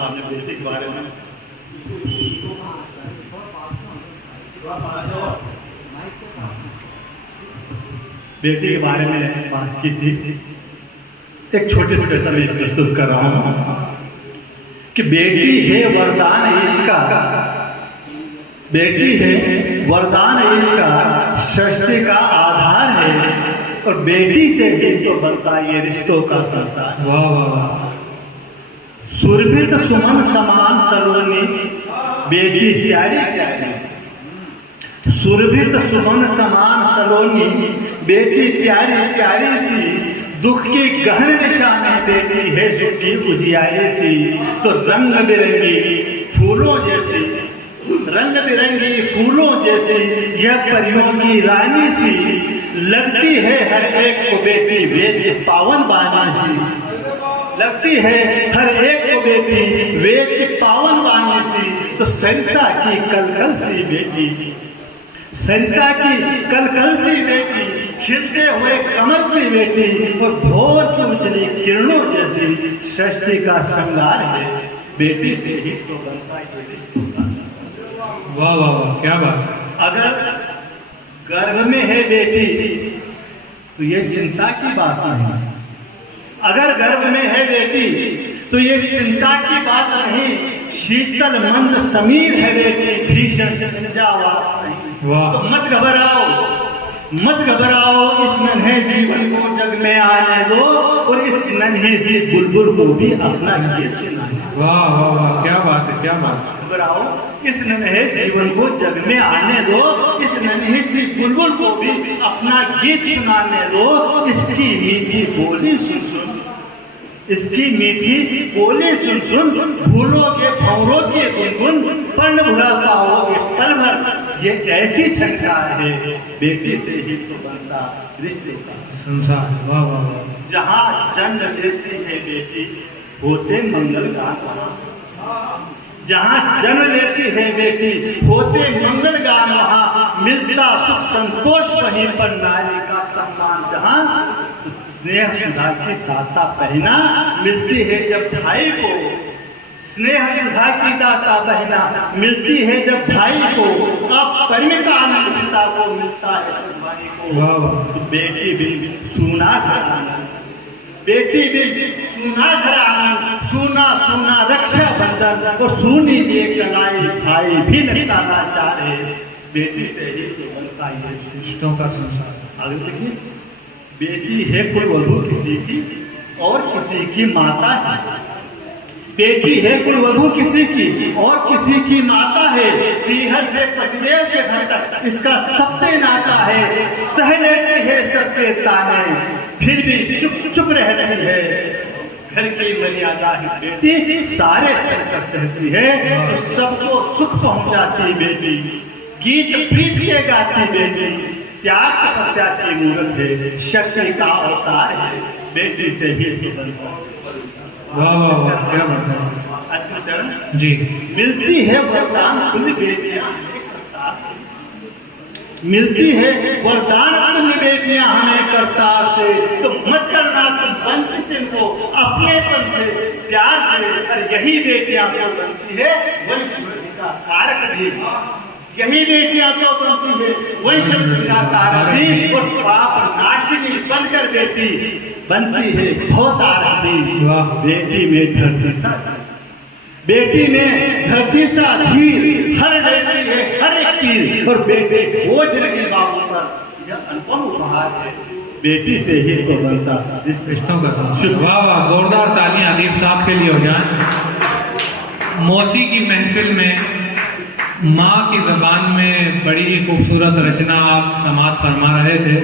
सामने बेटी के बारे में बात की थी। एक छोटे से पैसा मैं प्रस्तुत कर रहा हूँ कि बेटी है वरदान इसका, बेटी है वरदान इसका, सृष्टि का आधार है और बेटी से ही तो बनता ये रिश्तों का संसार। वाह वाह वाह। सुरभित सुमन समान सलोनी, बेटी प्यारी प्यारी, सुरभित सुमन समान सलोनी, बेटी प्यारी प्यारी सी, दुख की गहन दिशा में बेटी है सुखी उजियारी सी। तो रंग बिरंगी फूलों जैसी, रंग बिरंगी फूलों जैसी यह परियों की रानी सी, लगती है हर एक को बेटी वेद पावन बानी सी, लगती है हर एक को बेटी वेद पावन बानी सी। तो सरिता की कलकल सी बेटी, सरिता की कलकल सी बेटी, खिलते हुए कमल सी बेटी और भोर की उजली किरणों जैसी सृष्टि का श्रृंगार है, बेटी से ही तो बनता है रिश्तों का। वाह वाह वाह, क्या बात। अगर गर्भ में है बेटी तो ये चिंता की बात नहीं, अगर गर्भ में है बेटी तो ये चिंता की बात नहीं, शीतल मंद समीर है बेटी, भीषण जावा। तो मत घबराओ, मत घबराओ, इस नन्हे जीवन को जग में आने दो और इस नन्हे सी बुलबुल को भी अपना गीत सुनाने। वाह वाह वाह, क्या बात है, क्या बात। घबराओ, इस नन्हे जीवन को जग में आने दो, इस नन्ही सी बुलबुल को भी अपना गीत सुनाने दो। इसकी मीठी बोली सुन सुन, इसकी मीठी बोली सुन सुन, भूलोगे भंवरोगे गुनगुन, पर्ण भुला पाओगे पल भर, ये ऐसी झंकार है बेटी से ही तो बनता रिश्ते का संसार। वाह वाह वाह। जहाँ जन्म लेती है बेटी होते मंगल गान वहाँ, जहाँ जन्म लेती है बेटी होते मंगल गान वहाँ, मिलता सुख संतोष वहीं पर नारी का सम्मान जहाँ। स्नेह सुधा की दाता बहना मिलती है जब भाई को, स्नेह सुधा की दाता बहना मिलती है जब भाई को, अब परिमित आनंद पिता को मिलता है भाई को। तो बेटी भी सुना घर आनंद, बेटी भी सुना घर आनंद, सुना सुना रक्षा बंधन और सुनी ये कलाई भाई भी निकालना चाहे, बेटी से ही तो बनता है रिश्तों का संसार। आगे देखिए, बेटी है कुलवधू किसी की और किसी की माता है, बेटी है कुलवधू किसी की और किसी की माता है, पीहर से पतिदेव के घर तक इसका सबसे नाता है, सह लेती है सबके ताने फिर भी चुप चुप रह रही है, घर की मर्यादा ही बेटी सारे संकट सहती है, तो सबको सुख पहुंचाती बेटी, गीत प्रीत के गाती बेटी, त्याग तपस्या की मूर्त है, शक्ति का अवतार है, बेटी से ही बनता है। वाह वाह वाह, क्या बात है जी। मिलती है वरदान खुद बेटियां, मिलती है वरदान अपनी बेटियां हमें करतार से, तो मत करना तुम वंचित इनको अपनेपन से प्यार से, और यही बेटियां तो बनती है वंश वृद्धि का कारक भी, यही बेटियां तो बनती है वंश वृद्धि का कारक भी, और पाप नाशिनी बनकर बेटी बनती है भवतारिणी। बेटी में धरती सा, बेटी में धरती सा धीर हर लेती है हर एक पीर, और बेटे बोझ नहीं बाबू पर, यह अनुपम उपहार है, बेटी से ही तो बनता रिश्तों का संसार। वाह वाह, जोरदार तालियां अदीब साहब के लिए हो जाएं। मौसी की महफिल में माँ की ज़बान में बड़ी ही खूबसूरत रचना आप समाअत फरमा रहे थे।